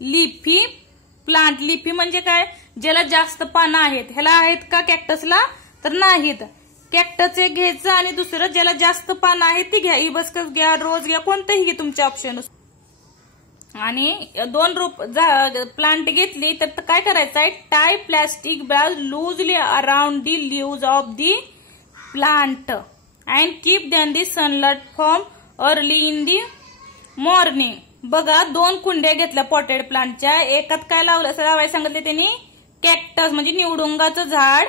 Leafy plant. Leafy म्हणजे काय, ज्याला जास्त पानं आहेत. ह्याला आहेत का कॅक्टसला, तर नाहीत. कॅक्टस एक घ्यायचं आणि दुसरं ज्याला जास्त पानं आहेत ती घ्या. हिबिस्कस घ्या, रोज घ्या, कोणतंही घे तुमच्या ऑप्शन. आणि 2 प्लांट घेतली तर काय करायचं आहे, tie plastic bag loosely around the leaves of the plant and keep then the sunlight from early in the morning. बघा 2 कुंड्या घेतल्या पॉटेड प्लांटच्या. एकात काय लावायला सांगितले त्यांनी, कॅक्टस म्हणजे निवडुंगाचं झाड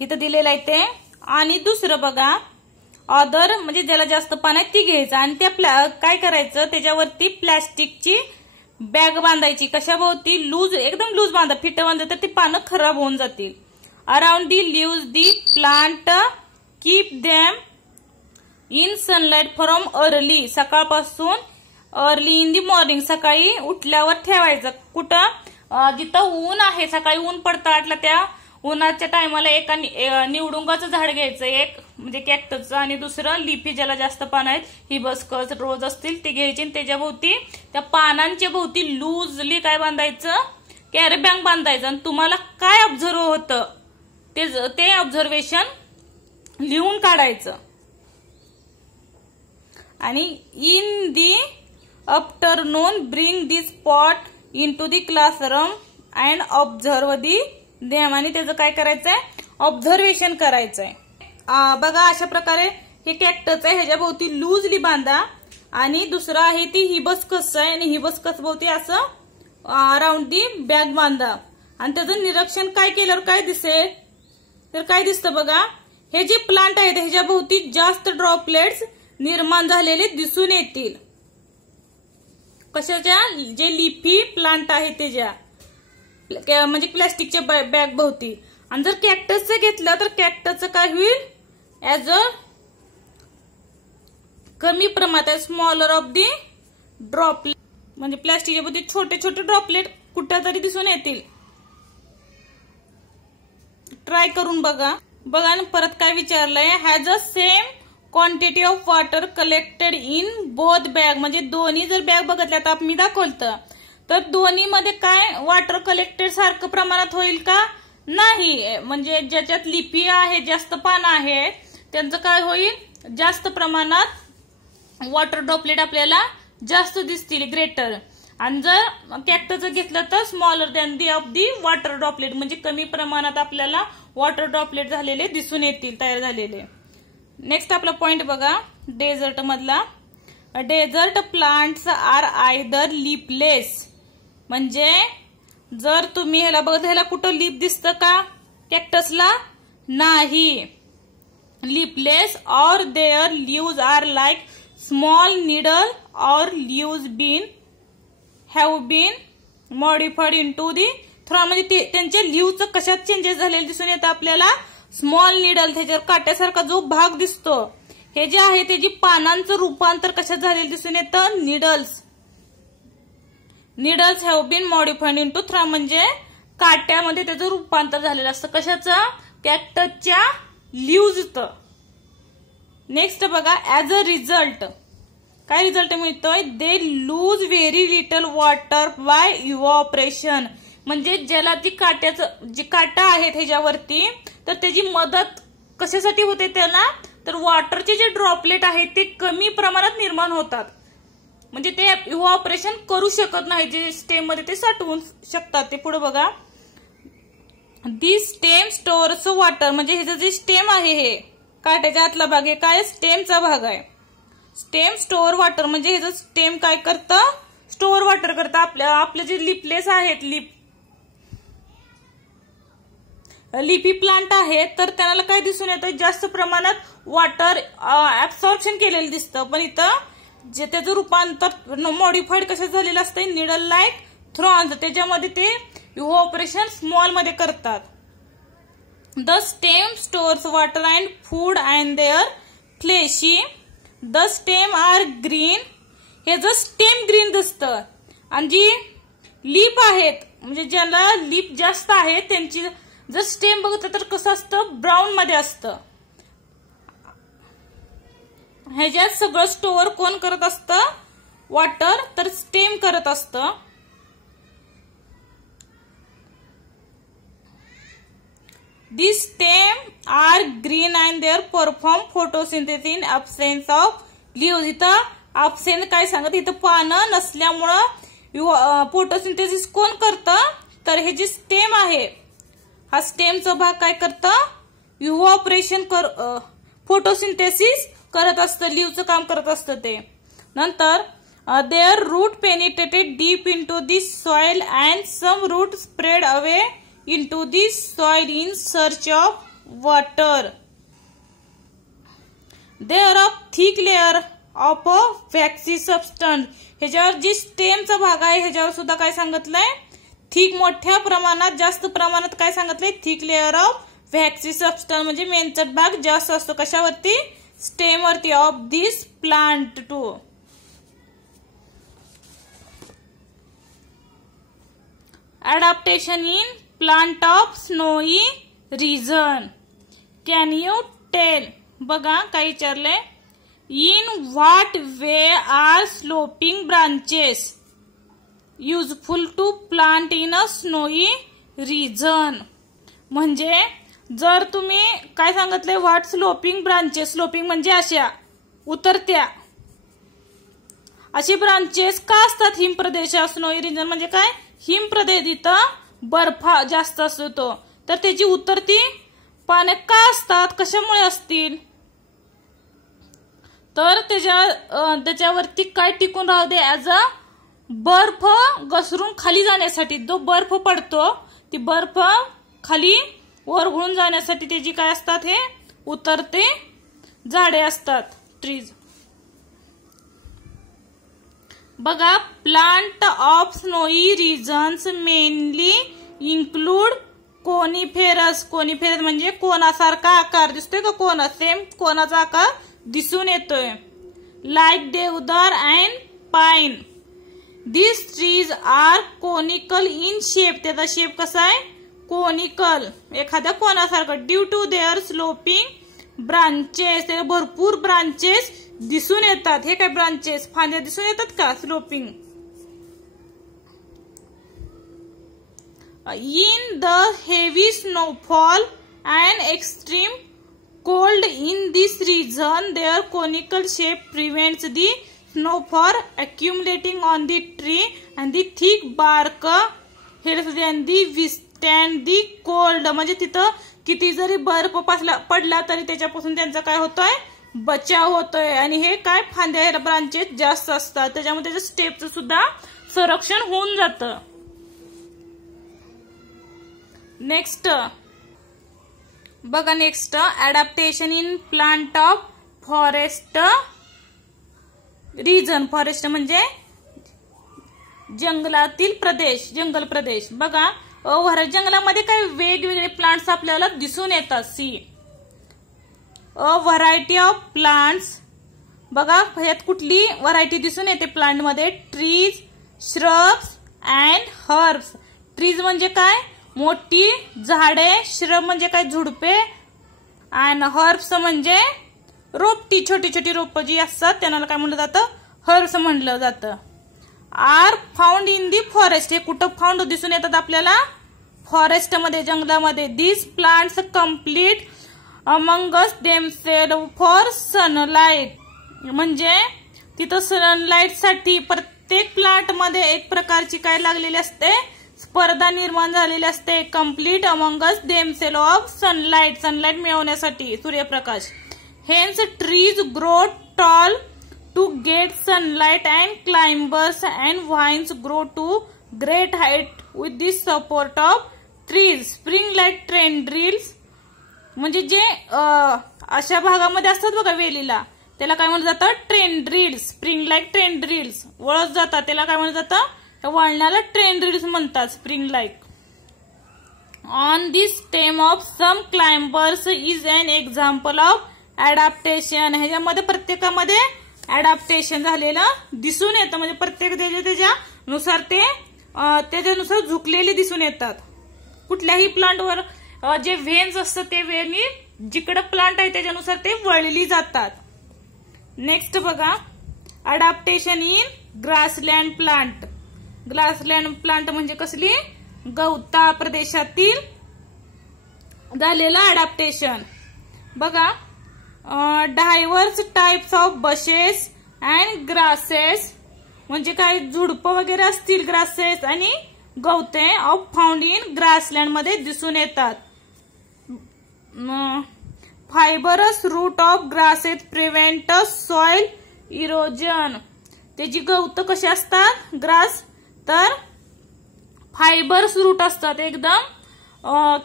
इथं दिलेलं आहे ते. आणि दुसरं बघा अदर म्हणजे ज्याला जास्त पानं आहेत ती घ्यायचं. आणि त्या काय करायचं, त्याच्यावरती प्लॅस्टिकची बॅग बांधायची. कशाभोवती, लूज, एकदम लूज बांधा. फिट बांधलं तर ती पानं खराब होऊन जातील. Around the leaves the plant keep them in sunlight from early. सकाळपासून अर्ली इन दी मॉर्निंग, सकाळी उठल्यावर ठेवायचं. कुठं, जिथं ऊन आहे, सकाळी ऊन पडतं आटला त्या उन्हाच्या टायमाला एका निवडुंगाचं झाड घ्यायचं, एक म्हणजे कॅक्टसचं, आणि दुसरं लिफी ज्याला जास्त पानं आहेत, हिबिस्कस, रोज असतील ते घ्यायचे. त्याच्या भोवती, त्या पानांच्या भोवती लूजली काय बांधायचं, कॅरी बॅग बांधायचं. आणि तुम्हाला काय ऑब्झर्व होतं ते ऑब्झर्वेशन लिहून काढायचं. आणि in the afternoon bring this pot into the classroom and observe the them. आणि त्याचं काय करायचंय, ऑब्झर्वेशन करायचंय. बघा अशा प्रकारे हे कॅक्टस आहे, ह्याच्या भोवती लूजली बांधा. आणि दुसरं आहे ती हिबिस्कस आहे, आणि हिबिस्कस भोवती असं अराउंड दी बॅग बांधा. आणि त्याचं निरीक्षण काय केल्यावर काय दिसेल, तर काय दिसतं बघा, हे जे प्लांट आहेत ह्याच्या भोवती जास्त ड्रॉपलेट्स निर्माण झालेले दिसून येतील. कशाच्या, जे लिफी प्लांट आहे त्याच्या, म्हणजे प्लॅस्टिकच्या बॅग भोवती. आणि जर कॅक्टसचं घेतलं तर कॅक्टसचं काय होईल, ऍज अ कमी प्रमाणात, स्मॉलर ऑफ दी ड्रॉपलेट, म्हणजे प्लॅस्टिकच्या भोवती छोटे छोटे ड्रॉपलेट कुठं तरी दिसून येतील. ट्राय करून बघा. बघा परत काय विचारलंय, has a same quantity of water collected in both bag. म्हणजे दोन्ही जर बॅग बघितल्या तर मी दाखवलं तर दोन्ही मध्ये काय वॉटर कलेक्टेड सारखं प्रमाणात होईल का, नाही. म्हणजे ज्याच्यात लिफी आहे, जास्त पानं आहे, त्यांचं काय होईल, जास्त प्रमाणात वॉटर ड्रॉपलेट आपल्याला जास्त दिसतील, ग्रेटर. आणि जर कॅक्टसचं घेतलं तर smaller than the of the water droplet, म्हणजे कमी प्रमाणात आपल्याला वॉटर ड्रॉपलेट झालेले दिसून येतील, तयार झालेले. नेक्स्ट आपला पॉइंट बघा, डेझर्ट मधला. Desert plants are either leafless. म्हणजे जर तुम्ही ह्याला बघत, ह्याला कुठं लीफ दिसतं का कॅक्टसला, नाही. लीफलेस और their leaves are like small needle और leaves have been modified into the thorn. म्हणजे त्यांच्या लीव्हचं कशात चेंजेस झालेले दिसून येतं आपल्याला, स्मॉल नीडल, त्याच्यावर काट्यासारखा जो भाग दिसतो, हे जे आहे त्याची पानांचं रूपांतर कशात झालेलं दिसून येतं, needles. Needles have been modified into thorn, म्हणजे काट्यामध्ये त्याचं रूपांतर झालेलं असतं. कशाचं, कॅक्टसच्या लीव्हचं. नेक्स्ट बघा, ऍज अ रिझल्ट काय रिझल्ट मिळतोय, they lose very little water by evaporation. म्हणजे ज्याला ती काट्याचं, जी काटा आहे त्याच्यावरती, तर त्याची मदत कशासाठी होते त्याला, तर वॉटरचे जे ड्रॉपलेट आहेत ते कमी प्रमाणात निर्माण होतात. म्हणजे ते इव्हॉपरेशन करू शकत नाही, जे स्टेम मध्ये ते साठवून शकतात. ते पुढे बघा, दी स्टेम स्टोअर्स वॉटर. म्हणजे हे जे स्टेम आहे, हे काट्याच्या आतला भाग, हे काय स्टेमचा भाग आहे. स्टेम स्टोअर वॉटर म्हणजे हे स्टेम काय करतं, स्टोअर वॉटर करतं. आपले जे लिफलेस आहेत, लिफी प्लांट आहे, तर त्याला काय दिसून येतं, जास्त प्रमाणात वॉटर ऍब्सॉर्प्शन केलेलं दिसतं. पण इथं जे त्याचं रूपांतर मॉडिफाईड कशात झालेलं असतं, निडल लाईक थ्रॉन्स, त्याच्यामध्ये ते इव्हॉपरेशन स्मॉल मध्ये करतात. The stem stores water and food and they're fleshy. The stem are green. हे जर स्टेम ग्रीन दिसतं, आणि जी लीफ आहेत, म्हणजे ज्याला लीफ जास्त आहे त्यांची जर स्टेम बघितलं तर कसं असतं, ब्राऊन मध्ये असतं. ह्याच्यात सगळं स्टोअर कोण करत असतं, वॉटर, तर स्टेम करत असतं. These stem are green and they perform photosynthesis in absence of leaves. इथं absence काय सांगत, इथं पानं नसल्यामुळं फोटोसिंथेसिस कोण करतं, तर हे जे स्टेम आहे, हा स्टेमचा भाग काय करतं, इव्हॅपोरेशन फोटोसिंथेसिस करत असतं, लीव्हचं काम करत असतं ते. नंतर their root penetrated deep into the soil and some roots spread away into the soil in search of water. There are thick layer of a waxy substance. ह्याच्यावर जी स्टेमचा भाग आहे ह्याच्यावर सुद्धा काय सांगितलंय, थिक, मोठ्या प्रमाणात, जास्त प्रमाणात काय सांगितलंय, thick layer of waxy substance म्हणजे मेंचट भाग जास्त असतो कशावरती, स्टेमवरती, of this plant too. Adaptation in plant of snowy region. Can you tell? बघा काय विचारले, in what way are sloping branches useful to plant in a snowy region. म्हणजे जर तुम्ही काय सांगितले, व्हॉट स्लोपिंग ब्रांचेस, स्लोपिंग म्हणजे अशा उतरत्या, अशी ब्रांचेस का असतात हिम प्रदेशात, स्नोई रिजन म्हणजे काय, हिम प्रदेश, इथं बर्फ जास्त असतो, तर त्याची उतरती पाने का असतात, कशामुळे असतील, तर त्याच्यावरती काय टिकून राहू दे, ऍज अ बर्फ घसरून खाली जाण्यासाठी, जो बर्फ पडतो ती बर्फ खाली वर घुळून जाण्यासाठी त्याची काय असतात, हे उतरते झाडे असतात, ट्रीज. बघा, plant of snowy regions mainly include coniferous. Coniferous म्हणजे कोणासारखा आकार दिसतोय का, कोना, सेम कोणाचा आकार दिसून येतोय, like deodar and pine. This trees are conical in shape. त्याचा शेप कसा आहे, कोनिकल, एखाद्या कोणासारखं. Due to their sloping branches, ते भरपूर ब्रांचेस दिसून येतात. हे काय ब्रांचेस, फांद्या दिसून येतात का, sloping. In the heavy snowfall and extreme cold in this region, their conical shape prevents the snow from accumulating on the tree and the thick bark helps them withstand the cold. म्हणजे तिथं किती जरी बर्फ पडला तरी त्याच्यापासून त्यांचा काय होतोय, बचाव होतोय. आणि हे काय, फांद्या ब्रांचेस जास्त असतात, त्याच्यामुळे त्याच्या स्टेपचं सुद्धा संरक्षण होऊन जातं. नेक्स्ट बघा, next adaptation in plant of forest region. Forest म्हणजे जंगलातील प्रदेश, जंगल प्रदेश. बघा, जंगलामध्ये काही वेगवेगळे प्लांट्स आपल्याला दिसून येतात. See a variety of plants. बघा, ह्यात कुठली व्हरायटी दिसून येते प्लांट मध्ये, trees, shrubs and herbs. Trees म्हणजे काय, मोठी झाडे, श्रब म्हणजे काय, झुडपे, आणि हर्ब्स म्हणजे रोपटी, छोटी छोटी रोप जी असतात त्यांना काय म्हणलं जातं, हर्ब्स म्हणलं जातं. Are found in the forest. हे कुठं फाउंड दिसून येतात आपल्याला, फॉरेस्ट मध्ये, जंगलामध्ये. This plants complete amongst themselves for sunlight. म्हणजे तिथं सनलाइट साठी प्रत्येक प्लांट मध्ये एक प्रकारची काय लागलेली असते, स्पर्धा निर्माण झालेली असते. Complete amongst themselves of sunlight, sunlight मिळवण्यासाठी, सूर्यप्रकाश. Hence trees grow tall to get sunlight and climbers and vines grow to great height with the support of trees. Spring light tendrils म्हणजे जे अशा भागामध्ये असतात बघा वेलीला, त्याला काय म्हणलं जातं, ट्रेंड्रिल्स. स्प्रिंग लाईक ट्रेंड्रिल्स वळत जातात, त्याला काय म्हणलं जातं, वळणाला ट्रेंड्रिल्स म्हणतात, spring like. On the stem of some climbers is an example of adaptation. ह्याच्यामध्ये प्रत्येकामध्ये ऍडॅप्टेशन झालेलं दिसून येतं, म्हणजे प्रत्येक त्याच्यानुसार ते त्याच्यानुसार झुकलेले दिसून येतात. कुठल्याही प्लांटवर जे व्हेन्स असतात ते वेनी जिकडे प्लांट आहे त्याच्यानुसार ते वळली जातात. नेक्स्ट बघा, adaptation in grassland plant. Grassland plant म्हणजे कसली, गवताळ प्रदेशातील झालेलं अडॅप्टेशन बघा. Diverse types of bushes and grasses म्हणजे काय, झुडपं वगैरे असतील, ग्रासेस आणि गवते ऑफ फाउंड इन ग्रासलँड मध्ये दिसून येतात. Fibrous root of grasses prevent soil erosion. त्याची गवतं कशी असतात, ग्रास, तर फायबरस रूट असतात, एकदम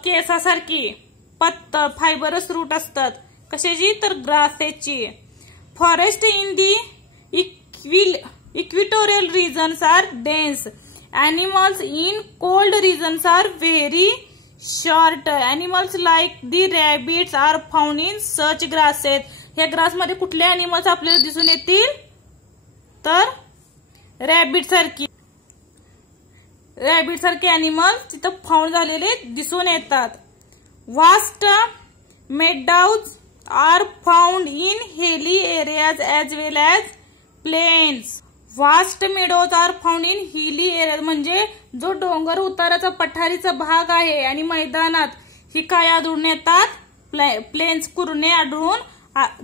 केसासारखी पत्तर फायबरस रूट असतात. कशाची, तर ग्रासेसची. Forest in the equatorial regions are dense. Animals in cold regions are very short. Animals like the rabbits are found in such grasses. ह्या ग्रास मध्ये कुठले अॅनिमल्स आपल्याला दिसून येतील, तर रॅबिट सारखे अॅनिमल्स तिथं फाउंड झालेले दिसून येतात. Vast meadows are found in hilly areas as well as plains. Vast meadows are found in hilly area म्हणजे जो डोंगर उताराचा पठारीचा भाग आहे आणि मैदानात ही काय आढळून येतात, प्लेन्स कुरणे आढळून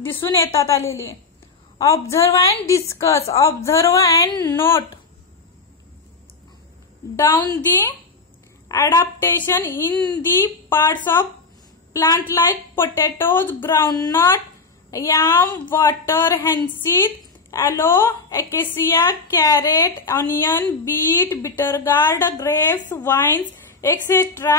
दिसून येतात आलेली. Observe and discuss. Observe and note down the adaptation in the parts of plant like potatoes, groundnut, yam, water हॅन्सीड, aloe, acacia, carrot, onion, beet, bitter gourd, grapes, vines, etc.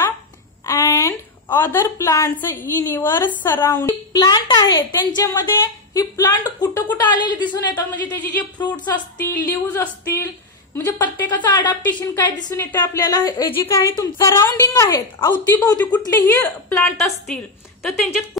and other plants in your surrounding. Plant आहे त्यांच्यामध्ये ही plant कुठं कुठं आलेली दिसून येतात, म्हणजे त्याचे जे फ्रुट्स असतील, लिव्ज असतील, म्हणजे प्रत्येकाचं अडॅप्टेशन काय दिसून येते आपल्याला. जी काही तुमचं सराउंडिंग आहेत, अवतीभोवती कुठलेही प्लांट असतील तर त्यांच्यात